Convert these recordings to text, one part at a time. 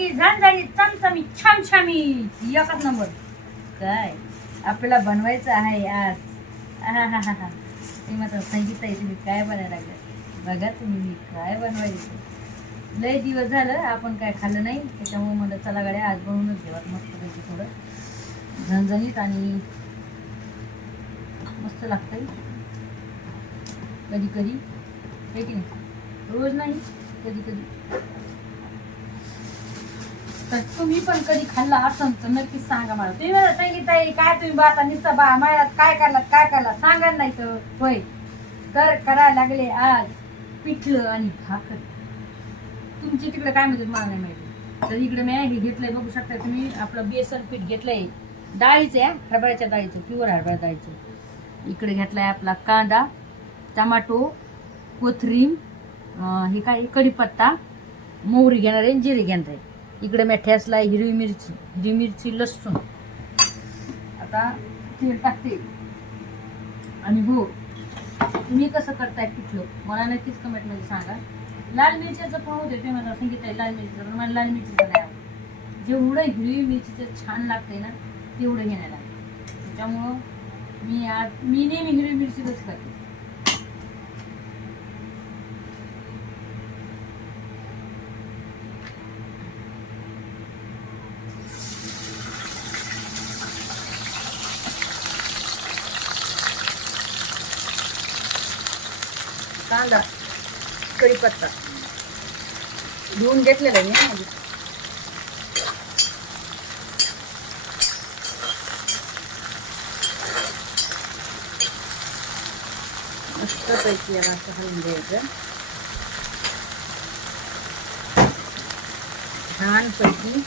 की झणझणीत चमचमी छमछमी एकच नंबर. काय? आपल्याला बनवायचं आहे आज. आहाहाहा. मी मात्र संगीता आहे तुम्ही काय बनायला लागलं? बघा तुम्ही मी काय बनवायचं? लय दिवस झालं आपण काय खाल्लं नाही. त्याच्यामुळे म्हणलं चला गाड्या आज बनवूनच घेवात मस्त मस्तपैकी थोडं झणझणीत आणि मस्त लागतंय. कधी कधी आहे की नाही? रोज नाही कधी कधी तुम्ही पण कधी खाल्ला असन तर नक्कीच सांगा मला. तुम्ही मला सांगितलं काय तुम्ही बा आता बा माझ्यात काय करलात काय करला सांगा नाही तर होय. तर करायला लागले आज पिठलं आणि भाकर. तुमची तिकडे काय म्हणतात मला नाही माहिती. तर इकडे मी हे घेतलंय बघू शकता तुम्ही. आपलं बेसन पीठ घेतलंय. डाळीचं आहे हरभऱ्याच्या डाळीचं प्युअर हरभरा डाळीचं. इकडे घेतलाय आपला कांदा टमाटो कोथरीम हे काय कढीपत्ता मोहरी घेणार आहे जिरे घेणार आहे. इकडे मी हिरवी मिरची हिरवी मिरची लसूण. आता तेल टाकते. आणि हो तुम्ही कसं करताय पिठलं मला नक्कीच कमेंटमध्ये सांगा. लाल मिरच्याचं पण होते ते मला सांगितलंय लाल मिरचीचं पण मला लाल मिरचीचं नाही आवडत. जेवढं हिरवी मिरचीचं छान लागते ना तेवढं घेण्याला त्याच्यामुळं मी आज मी नेहमी हिरवी मिरचीच करते कांदा कढीपत्ता धुवून घेतलेला आहे मी हा आधी. मस्तपैकी याला असं हलवून द्यायचं छानपैकी.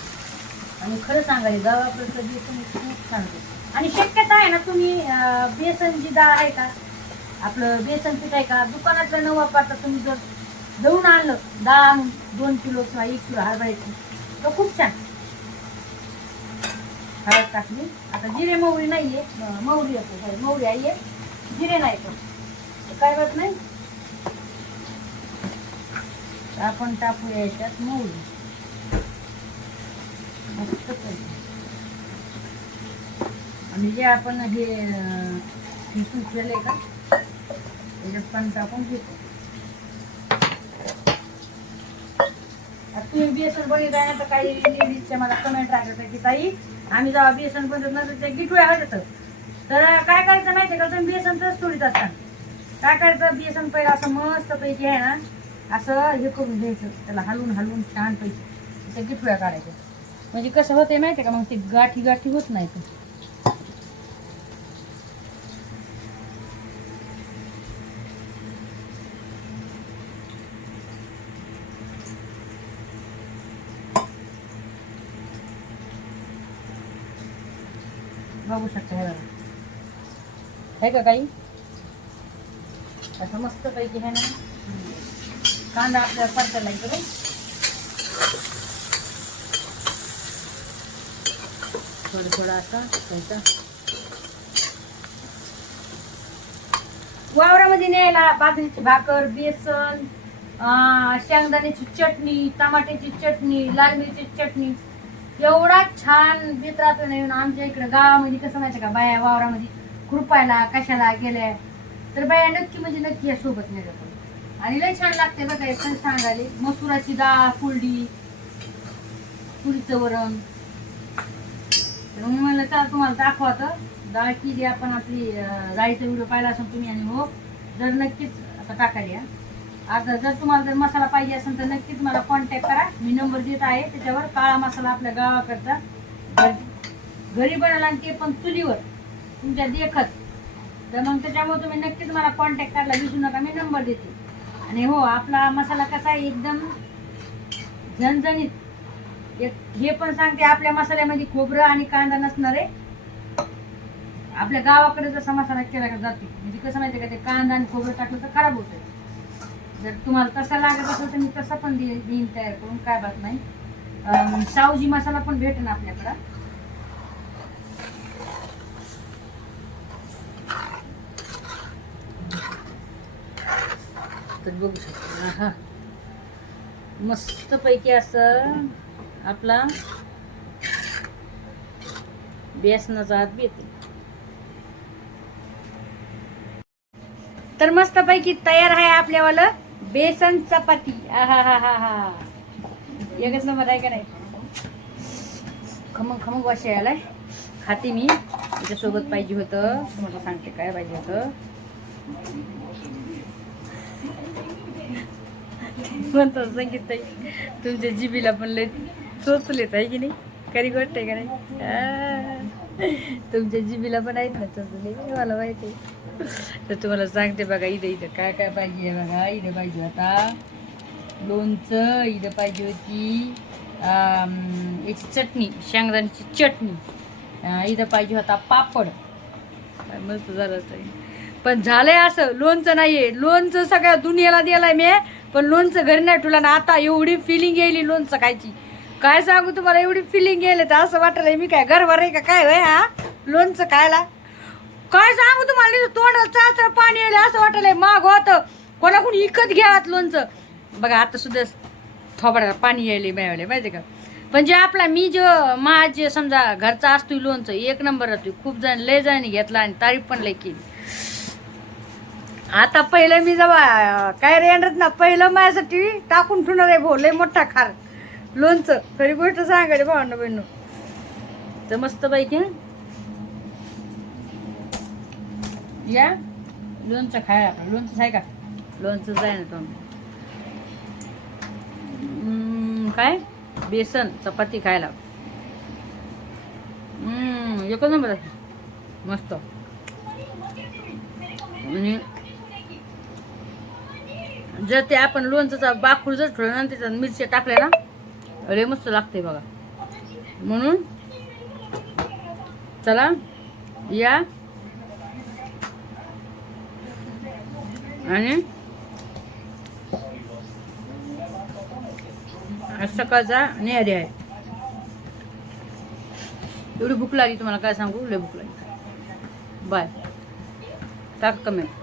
आणि खरं सांगायचं गावाकडचं बेसन खूप छान आणि शक्यता आहे ना तुम्ही अं, बेसन जी डाळ आहे का? आपलं बेसन पीठ आहे का? दुकानातलं न वापरता तुम्ही जर दळून आणलं दहा आणून दोन किलो किंवा एक किलो हरभऱ्याची तर खूप छान. हळद टाकली. आता जिरे मोहरी नाहीये. आहे मोहरी असते sorry, आई आहे. जिरे नाही पण. काय होत नाही? तर आपण टाकूया याच्यात मोहरी मस्त आणि जे आपण हे अं, आहे का? त्याच्यात पाणी टाकून घेतो तुम्ही बेसन बनवत आहे ना तर काही लेडीजच्या मला कमेंट राहतात की ताई आम्ही जेव्हा बेसन बनवत ना तर ते गिटव्या होत तर काय करायचं माहिती का? तुम्ही बेसन तर सोडित असता. काय करायचं? बेसन पहिलं असं मस्त पैकी आहे ना असं हे करून घ्यायचं. त्याला हलवून हलवून छान पैकी त्या गिटव्या काढायच्या. म्हणजे कसं होतंय माहिती का? मग ते गाठी गाठी होत नाही बघू शकता हे बघा. आहे का काही? असं मस्त पैकी आहे ना कांदा आपल्याला परतायला लागतो थोडं थोडं असं घ्यायचं वावरामध्ये न्यायला बाजरीची भाकर बेसन शेंगदाण्याची चटणी टमाट्याची चटणी लाल मिरची चटणी. एवढा छान देत राहतो ना येऊन आमच्या इकडे गावामध्ये कसं माहिती का? बाया वावरामध्ये कृपायला कशाला गेल्या? तर बाया नक्की म्हणजे नक्की या सोबत नाही जातो आणि लय छान लागते बघा हे पण सांगाले मसुराची डाळ कुलडी तुरीचं वरण. तर मी म्हणलं चला तुम्हाला दाखवतं डाळ जी आपण आपली अं, डाळीचा व्हिडिओ पाहिला असेल तुम्ही आणि हो जर नक्कीच आता टाकायला या. आता जर तुम्हाला जर मसाला पाहिजे असेल तर नक्कीच मला कॉन्टॅक्ट करा. मी नंबर देत आहे. त्याच्यावर काळा मसाला आपल्या गावाकडचा. घरी बनवला आणि ते पण चुलीवर. तुमच्या देखत. तर मग त्याच्यामुळे तुम्ही नक्कीच मला कॉन्टॅक्ट करायला विसरू नका. मी नंबर देते. आणि हो आपला मसाला कसा आहे एकदम झणझणीत. एक हे पण सांगते आपल्या मसाल्यामध्ये खोबरं आणि कांदा नसणार आहे. आपल्या गावाकडे जसा मसाला केला जाते. म्हणजे कसं माहिती का ते कांदा आणि खोबरं टाकलं तर खराब होतं जर तुम्हाला तसा लागत असेल तर मी तसा पण दे- देईन तयार करून काय बात नाही. सावजी मसाला पण भेटेन आपल्याकडं. तर बघू शकतो. हा. मस्त पैकी असं आपला बेसनाचा हात बी येते तर मस्तपैकी तयार आहे आपल्यावालं. बेसन चपाती. हा हा हा हा एकच नंबर आहे का नाही? खमंग खमंग वाशी यायलाय खाते मी. त्याच्यासोबत पाहिजे होतं. तुम्हाला सांगते काय पाहिजे होतं. म्हणतात संगीत तुमच्या जिबीला पण लय चोचलेत आहे की नाही? खरी गोष्ट आहे का नाही? तुमच्या जिबीला पण आहेत ना चोचले मला माहिती आहे. तर तुम्हाला सांगते बघा इथं इथं. काय काय पाहिजे बघा? इथं पाहिजे आता लोणचं इथं पाहिजे होती याची चटणी शेंगदाण्याची चटणी. इथं पाहिजे होता पापड. काय मस्त झालं पण झालंय असं लोणचं नाही आहे लोणचं सगळ्या दुनियाला दिलाय मी पण लोणचं घरी नाही ठेवलं. ना आता एवढी फिलिंग येईल लोणचं खायची. काय सांगू तुम्हाला एवढी फिलिंग येईल तर असं वाटलंय मी काय घरभर आहे का? काय होय हा? लोणचं खायला? काय सांगू तुम्हाला? इथं तोंडाला चाचळ पाणी येईल असं वाटलंय माग होतं. कोणाकडून इकत घ्यावात लोणचं बघा आता सुद्धा थोबड्याला पाणी यायले मिळाले माहिती का? पण जे आपला मी जो माझे जे समजा घरचा असतो लोणचं एक नंबर राहतो खूप जण लय जणांनी घेतला आणि तारीफ पण लय केली. आता पहिलं मी जेव्हा काय रेंडत ना? पहिलं माझ्यासाठी टाकून ठेवणार आहे भाऊ लय मोठा खार. लोणचं. खरी गोष्ट सांगायची भावना बहिणू तर मस्त पैकी या? लोणचं खायला आपण. लोणचं आहे का? लोणचं जाय ना तुम्ही. काय? बेसन चपाती खायला. एक नंबर मस्त. आणि जर ते आपण लोणचं बाखूर जर ठेवलं ना त्याच्यात मिरच्या टाकल्या ना अरे मस्त लागते बघा. म्हणून चला या. आणि आज सकाळचा न्यारी आहे. एवढी भूक लागली तुम्हाला काय सांगू? लय भूक लागली. बाय. टाक कमेंट.